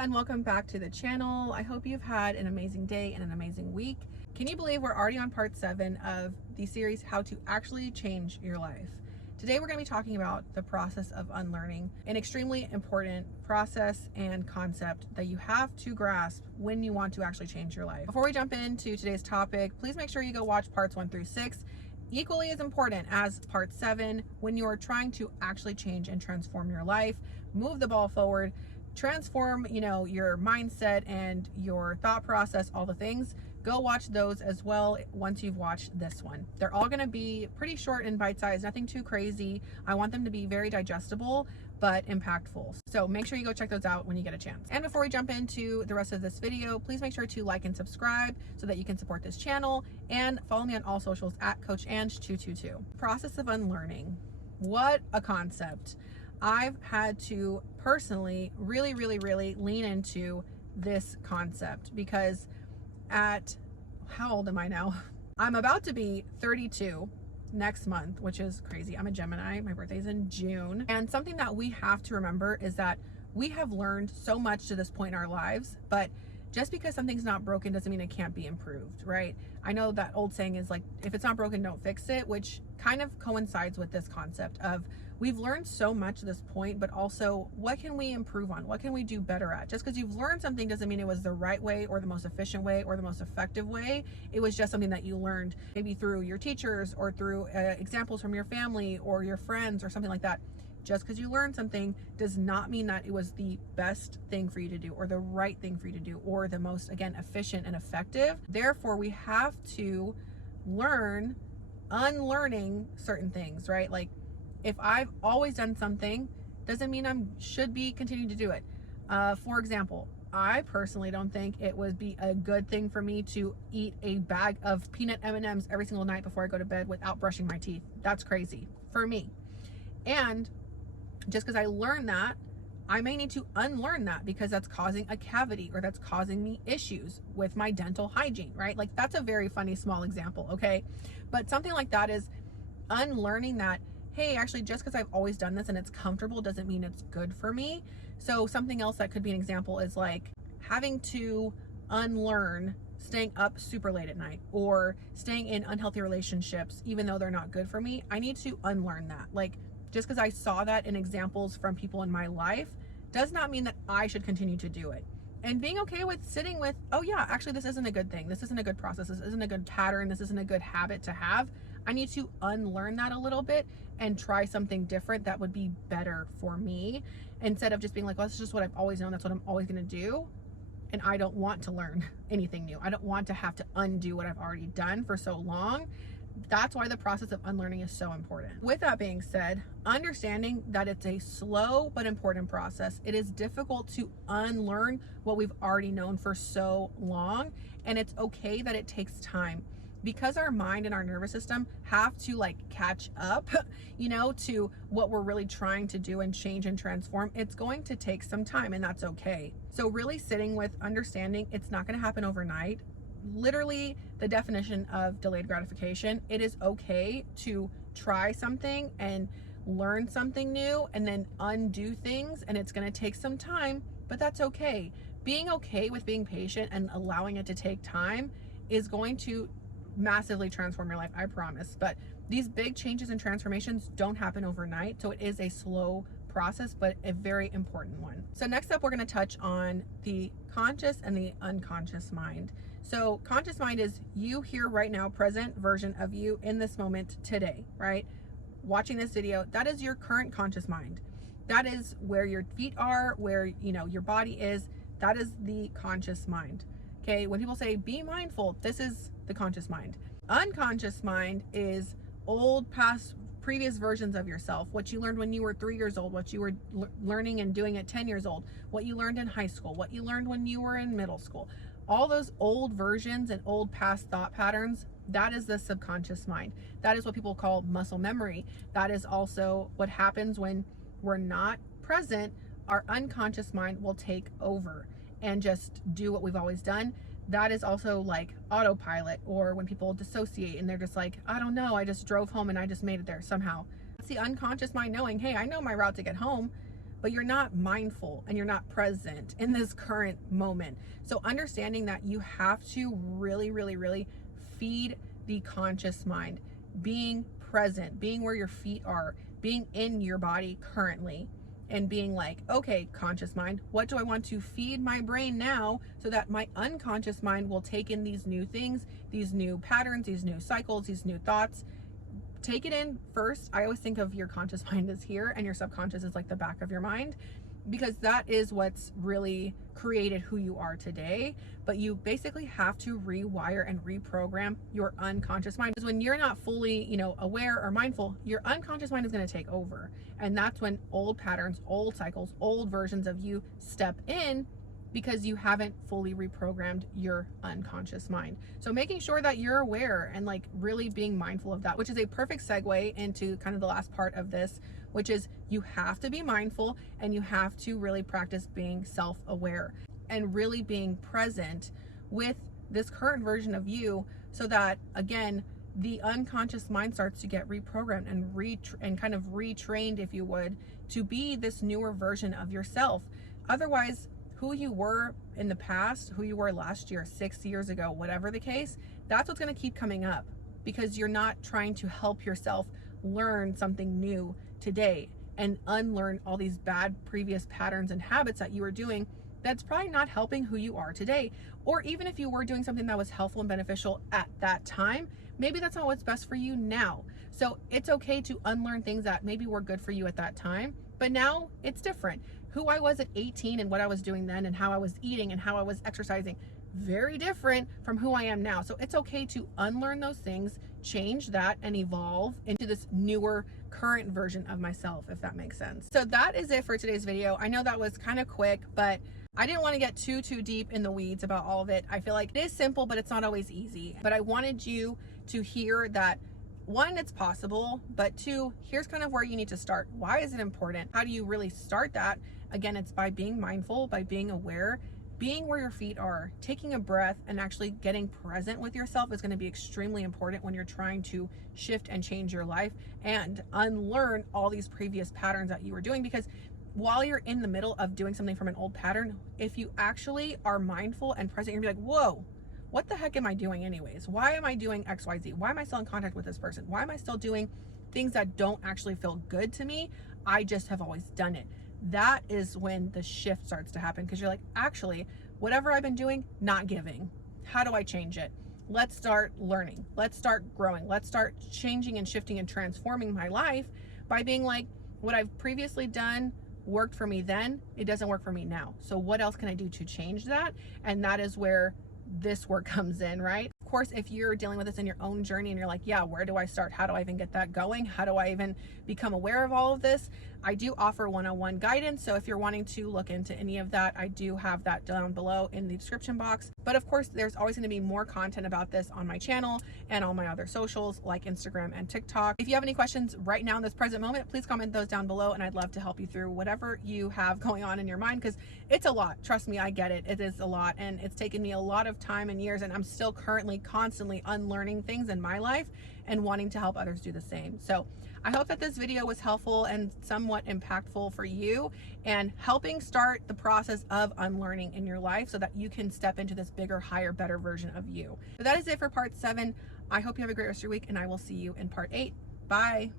and welcome back to the channel. I hope you've had an amazing day and an amazing week. Can you believe we're already on part 7 of the series, How to Actually Change Your Life? Today we're going to be talking about the process of unlearning, an extremely important process and concept that you have to grasp when you want to actually change your life. Before we jump into today's topic, please make sure you go watch parts 1 through 6. Equally as important as part 7 when you are trying to actually change and transform your life, move the ball forward, transform, your mindset and your thought process, all the things. Go watch those as well once you've watched this one. They're all going to be pretty short and bite-sized, nothing too crazy. I want them to be very digestible but impactful. So make sure you go check those out when you get a chance. And before we jump into the rest of this video, please make sure to like and subscribe so that you can support this channel, and follow me on all socials at CoachAnge222. Process of unlearning. What a concept. I've had to personally really lean into this concept because how old am I now? I'm about to be 32 next month, which is crazy. I'm a Gemini. My birthday's in June. And something that we have to remember is that we have learned so much to this point in our lives, but just because something's not broken doesn't mean it can't be improved, right? I know that old saying is like, if it's not broken, don't fix it, which kind of coincides with this concept of we've learned so much to this point, but also what can we improve on? What can we do better at? Just because you've learned something doesn't mean it was the right way or the most efficient way or the most effective way. It was just something that you learned maybe through your teachers or through examples from your family or your friends or something like that. Just because you learned something does not mean that it was the best thing for you to do or the right thing for you to do or the most, again, efficient and effective. Therefore, we have to learn unlearning certain things, right? Like if I've always done something, doesn't mean I should be continuing to do it. For example, I personally don't think it would be a good thing for me to eat a bag of peanut M&Ms every single night before I go to bed without brushing my teeth. That's crazy for me. And just because I learned that, I may need to unlearn that because that's causing a cavity or that's causing me issues with my dental hygiene, right? Like that's a very funny small example, okay? But something like that is unlearning that, hey, actually just because I've always done this and it's comfortable doesn't mean it's good for me. So something else that could be an example is like having to unlearn staying up super late at night or staying in unhealthy relationships even though they're not good for me. I need to unlearn that. Like just because I saw that in examples from people in my life does not mean that I should continue to do it. And being okay with sitting with, oh yeah, actually this isn't a good thing. This isn't a good process. This isn't a good pattern. This isn't a good habit to have. I need to unlearn that a little bit and try something different that would be better for me, instead of just being like, well, that's just what I've always known. That's what I'm always going to do. And I don't want to learn anything new. I don't want to have to undo what I've already done for so long. That's why the process of unlearning is so important. With that being said, understanding that it's a slow but important process. It is difficult to unlearn what we've already known for so long, and it's okay that it takes time because our mind and our nervous system have to like catch up, to what we're really trying to do and change and transform. It's going to take some time, and that's okay. So really sitting with understanding it's not going to happen overnight. Literally the definition of delayed gratification. It is okay to try something and learn something new and then undo things, and it's going to take some time, but that's okay. Being okay with being patient and allowing it to take time is going to massively transform your life, I promise. But these big changes and transformations don't happen overnight, so it is a slow process, but a very important one. So next up, we're going to touch on the conscious and the unconscious mind. So conscious mind is you here right now, present version of you in this moment today, right? Watching this video, that is your current conscious mind. That is where your feet are, where your body is. That is the conscious mind. Okay, when people say be mindful, this is the conscious mind. Unconscious mind is old past previous versions of yourself, what you learned when you were 3 years old, what you were learning and doing at 10 years old, what you learned in high school, what you learned when you were in middle school. All those old versions and old past thought patterns, that is the subconscious mind. That is what people call muscle memory. That is also what happens when we're not present. Our unconscious mind will take over and just do what we've always done. That is also like autopilot, or when people dissociate and they're just like, I don't know, I just drove home and I just made it there somehow. It's the unconscious mind knowing, hey, I know my route to get home, but you're not mindful and you're not present in this current moment. So understanding that you have to really, really, really feed the conscious mind, being present, being where your feet are, being in your body currently, and being like, okay, conscious mind, what do I want to feed my brain now so that my unconscious mind will take in these new things, these new patterns, these new cycles, these new thoughts. Take it in first. I always think of your conscious mind as here and your subconscious is like the back of your mind, because that is what's really created who you are today. But you basically have to rewire and reprogram your unconscious mind, because when you're not fully, aware or mindful, your unconscious mind is going to take over. And that's when old patterns, old cycles, old versions of you step in, because you haven't fully reprogrammed your unconscious mind. So making sure that you're aware and like really being mindful of that, which is a perfect segue into kind of the last part of this, which is you have to be mindful and you have to really practice being self-aware and really being present with this current version of you, so that again, the unconscious mind starts to get reprogrammed and kind of retrained, if you would, to be this newer version of yourself. Otherwise, who you were in the past, who you were last year, 6 years ago, whatever the case, that's what's going to keep coming up, because you're not trying to help yourself learn something new today and unlearn all these bad previous patterns and habits that you were doing. That's probably not helping who you are today. Or even if you were doing something that was helpful and beneficial at that time, maybe that's not what's best for you now. So it's okay to unlearn things that maybe were good for you at that time, but now it's different. Who I was at 18 and what I was doing then and how I was eating and how I was exercising, very different from who I am now. So it's okay to unlearn those things, change that, and evolve into this newer current version of myself, if that makes sense. So that is it for today's video. I know that was kind of quick, but I didn't want to get too deep in the weeds about all of it. I feel like it is simple, but it's not always easy. But I wanted you to hear that, one, it's possible, but two, here's kind of where you need to start. Why is it important? How do you really start that? Again, it's by being mindful, by being aware, being where your feet are, taking a breath, and actually getting present with yourself is going to be extremely important when you're trying to shift and change your life and unlearn all these previous patterns that you were doing. Because while you're in the middle of doing something from an old pattern, if you actually are mindful and present, you're gonna be like, whoa, what the heck am I doing anyways? Why am I doing XYZ? Why am I still in contact with this person? Why am I still doing things that don't actually feel good to me? I just have always done it. That is when the shift starts to happen, because you're like, actually, whatever I've been doing, not giving. How do I change it? Let's start learning. Let's start growing. Let's start changing and shifting and transforming my life by being like, what I've previously done worked for me then, it doesn't work for me now. So what else can I do to change that? And that is where this work comes in, right? Of course, if you're dealing with this in your own journey and you're like, yeah, where do I start? How do I even get that going? How do I even become aware of all of this? I do offer one-on-one guidance. So if you're wanting to look into any of that, I do have that down below in the description box. But of course, there's always going to be more content about this on my channel and all my other socials like Instagram and TikTok. If you have any questions right now in this present moment, please comment those down below, and I'd love to help you through whatever you have going on in your mind, because it's a lot. Trust me, I get it. It is a lot, and it's taken me a lot of time and years, and I'm still currently constantly unlearning things in my life and wanting to help others do the same. So I hope that this video was helpful and somewhat impactful for you, and helping start the process of unlearning in your life so that you can step into this bigger, higher, better version of you. But that is it for part 7. I hope you have a great rest of your week, and I will see you in part 8. Bye.